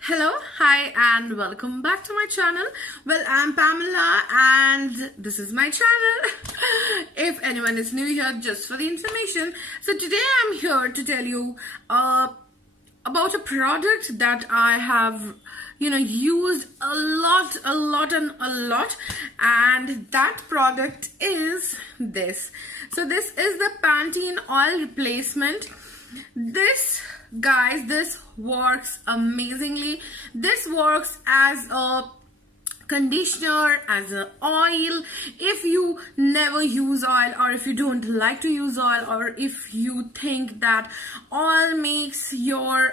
Hello, hi, and welcome back to my channel. Well, I'm Pamela, and this is my channel. If anyone is new here, just for the information. So today I'm here to tell you about a product that I have used a lot and that product is this. So this is the Pantene Oil Replacement. This, guys, this works amazingly. This works as a conditioner, as an oil. If you never use oil, or if you don't like to use oil, or if you think that oil makes your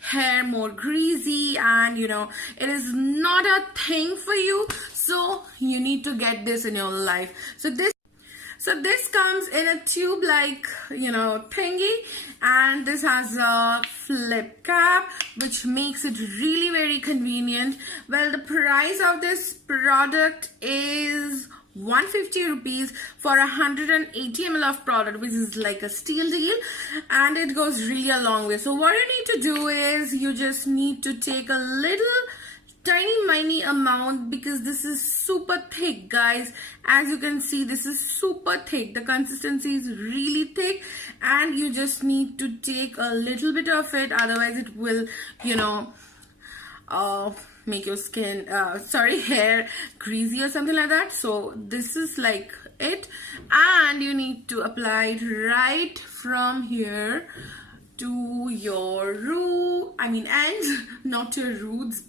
hair more greasy and it is not a thing for you, so you need to get this in your life. So this comes in a tube like, thingy, and this has a flip cap, which makes it really very convenient. Well, the price of this product is 150 rupees for 180 ml of product, which is like a steal deal, and it goes really a long way. So what you need to do is you just need to take a little tiny amount, because this is super thick, guys. As you can see, this is super thick. The consistency is really thick, and you just need to take a little bit of it, otherwise it will make your hair greasy or something like that. So this is like it, and you need to apply it right from here to your ends, not to your roots.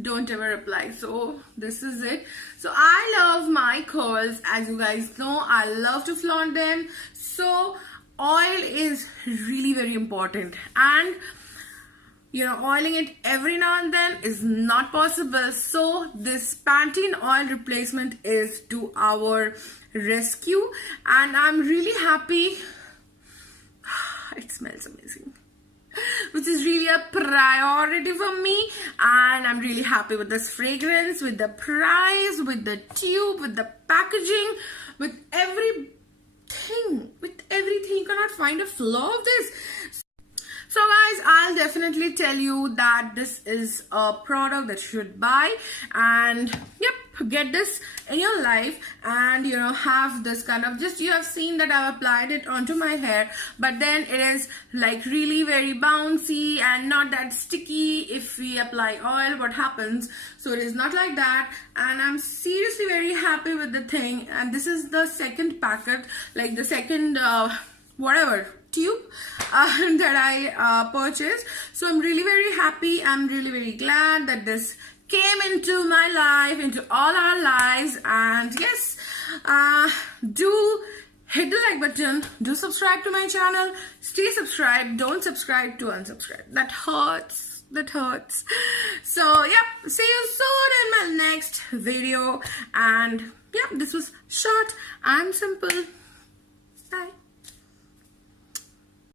Don't ever apply. So this is it. So I love my curls, as you guys know. I love to flaunt them. So oil is really very important, and oiling it every now and then is not possible. So this Pantene Oil Replacement is to our rescue, and I'm really happy. It smells amazing, which is really a priority for me, and I'm really happy with this fragrance, with the price, with the tube, with the packaging, with everything. You cannot find a flaw of this. So guys, I'll definitely tell you that this is a product that you should buy, and get this in your life, and have this kind of, you have seen that I've applied it onto my hair, but then it is like really very bouncy and not that sticky. If we apply oil, what happens? So it is not like that, and I'm seriously very happy with the thing. And this is the second packet, like the second tube that I purchased. So I'm really very happy. I'm really very glad that this came into my life, into all our lives. And yes, do hit the like button, do subscribe to my channel, stay subscribed, don't subscribe to unsubscribe. That hurts. So see you soon in my next video. And this was short and simple. Bye.